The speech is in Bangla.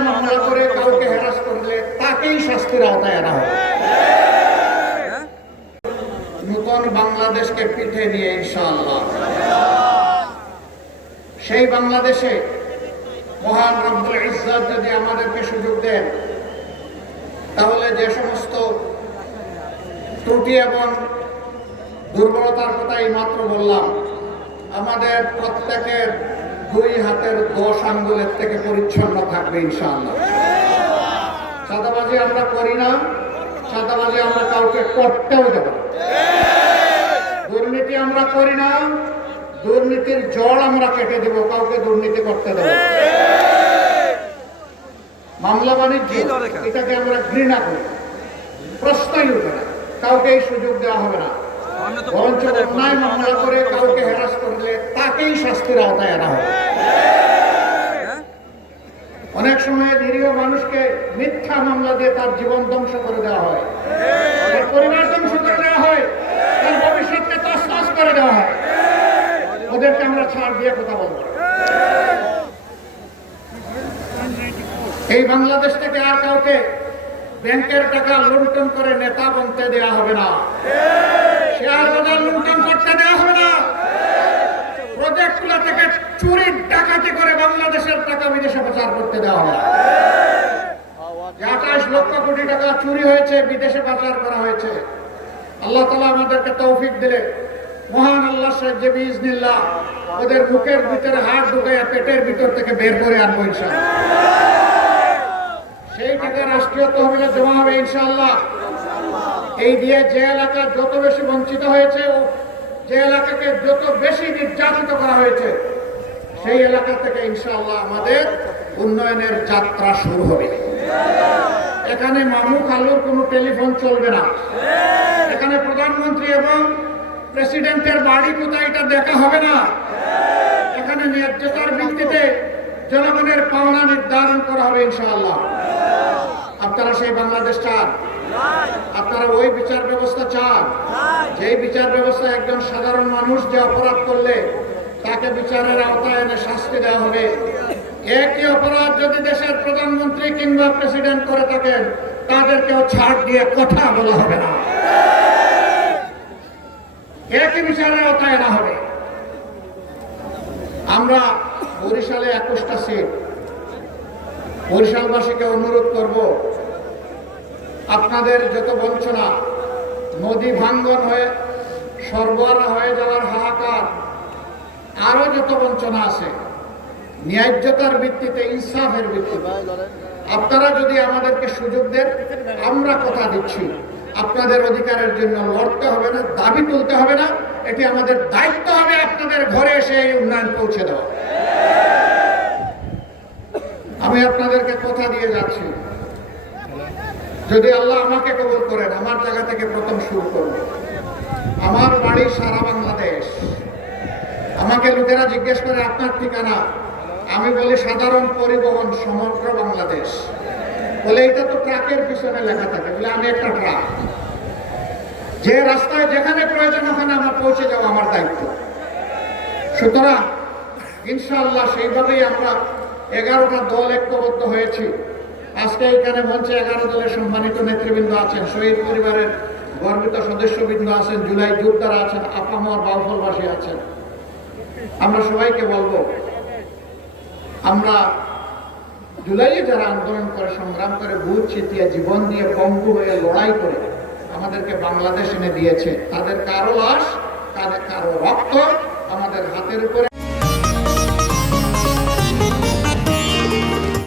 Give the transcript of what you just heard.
অন্যায় মামলা করে কাউকে হ্যারাস করলে তাকেই শাস্তির আওতায় আনা হবে। নতুন বাংলাদেশকে পিঠে নিয়ে ইনশাআল্লাহ সেই বাংলাদেশে মহান রব্বুল ইজ্জত যদি আমাদেরকে সুযোগ দেন, তাহলে যে সমস্ত ত্রুটি এবং দুর্বলতার কথা এই মাত্র বললাম, আমাদের প্রত্যেকের 2 হাতের 10 আঙ্গুলের থেকে পরিচ্ছন্ন থাকবে ইনশাআল্লাহ। চাঁদাবাজি আমরা করি না, চাঁদাবাজি আমরা কাউকে করতেও দেব না। দুর্নীতি আমরা করি না, দুর্নীতির জড় আমরা কেটে দেব, কাউকে দুর্নীতি করতে দেব। মামলা বাণিজ্য এটাকে আমরা ঘৃণা করি, প্রশ্নই উঠে না, কাউকে এই সুযোগ দেওয়া হবে না। বরঞ্চ অন্যায় মামলা করে কাউকে হ্যারাস করলে তাকেই শাস্তির আওতায় আনা হবে। অনেক সময় নিরীহ মানুষকে মিথ্যা মামলা দিয়ে তার জীবন ধ্বংস করে দেওয়া হয়, তার পরিবার ধ্বংস করে দেওয়া হয়, তার ভবিষ্যৎকে তছনছ করে দেওয়া হয়। ওদেরকে আমরা ছাড় দিয়ে কথা বলবো। এই বাংলাদেশ থেকে আর কাউকে ব্যাংকের টাকা লুণ্ঠন করে নেতা বনতে দেওয়া হবে না, শেয়ার বাজার লুণ্ঠন করতে দেওয়া হবে না, প্রজেক্টগুলো থেকে চুরি ডাকাতি করে বাংলাদেশের টাকা বিদেশে পাচার করতে দেওয়া হবে না। 28 লক্ষ কোটি টাকা চুরি হয়েছে, বিদেশে পাচার করা হয়েছে। আল্লাহ তাআলা আমাদেরকে তৌফিক দিলে মহান আল্লাহর সাহায্যে বিইজনিল্লাহ ওদের মুখের ভিতরে হাত ঢুকাইয়া পেটের ভিতর থেকে বের করে আনবো ইনশাআল্লাহ। সেই টাকা রাষ্ট্রীয় তহবিলে জমা হবে ইনশাআল্লাহ। এই দিয়ে যে এলাকা যত বেশি বঞ্চিত হয়েছে, যে এলাকাকে যত বেশি নির্যাতিত করা হয়েছে, সেই এলাকা থেকে ইনশাআল্লাহ আমাদের উন্নয়নের যাত্রা শুরু হবে। এখানে মামু খালুর কোনো টেলিফোন চলবে না, এখানে প্রধানমন্ত্রী এবং প্রেসিডেন্টের বাড়ি কোথায় এটা দেখা হবে না। এখানে ন্যায্যতার ভিত্তিতে জনগণের পাওনা নির্ধারণ করা হবে ইনশাআল্লাহ। আপনারা সেই বাংলাদেশ চান? আপনারা ওই বিচার ব্যবস্থা চান যেই বিচার ব্যবস্থা একজন সাধারণ মানুষ যে অপরাধ করলে তাকে বিচারের আওতায় এনে শাস্তি দেওয়া হবে? একই অপরাধ যদি দেশের প্রধানমন্ত্রী কিংবা প্রেসিডেন্ট করে থাকেন, তাদেরকেও ছাড় দিয়ে কথা বলা হবে না, একই বিচারের আওতায় আনা হবে। আমরা বরিশালে 21টা সিট, বরিশালবাসীকে অনুরোধ করব, আপনাদের যত বঞ্চনা, নদী ভাঙ্গন হয়ে সরবরাহ হয়ে যাওয়ার হাহাকার, আরো যত বঞ্চনা আছে, ন্যায্যতার ভিত্তিতে, ইনসাফের ভিত্তিতে আপনারা যদি আমাদেরকে সুযোগ দেন, আমরা কথা দিচ্ছি আপনাদের অধিকারের জন্য লড়তে হবে না, দাবি তুলতে হবে না। এটি আমাদের দায়িত্ব হবে আপনাদের ঘরে এসে এই উন্নয়ন পৌঁছে দেওয়া। আমি আপনাদেরকে কথা দিয়ে যাচ্ছি, যদি আল্লাহ আমাকে কবুল করেন, আমার জায়গা থেকে প্রথম শুরু করব। আমার বাড়ি সারা বাংলাদেশ। আমাকে লোকেরা জিজ্ঞেস করে আপনার ঠিকানা, আমি বলি সাধারণ পরিবহন সমগ্র বাংলাদেশ। বলে এটা তো ট্রাকের পিছনে লেখা থাকে, বলে আমি একটা ট্রাক, যে রাস্তায় যেখানে প্রয়োজন ওখানে আমার পৌঁছে যাওয়া আমার দায়িত্ব। সুতরাং ইনশাআল্লাহ সেইভাবেই আমরা 11টা দল ঐক্যবদ্ধ হয়েছি। আজকে এখানে মঞ্চে 11 দলের সম্মানিত নেতৃবৃন্দ আছেন, শহীদ পরিবারের গর্বিত সদস্যবৃন্দ আছেন, জুলাই যোদ্ধারা আছেন, আপামর বাউফলবাসী আছেন। আমরা সবাইকে বলবো, আমরা জুলাইয়ে যারা আন্দোলন করে, সংগ্রাম করে, বুক চিতিয়ে, জীবন দিয়ে, পঙ্গু হয়ে লড়াই করে আমাদেরকে বাংলাদেশ এনে দিয়েছে, তাদের কারো লাশ, কারো রক্ত আমাদের হাতের উপরে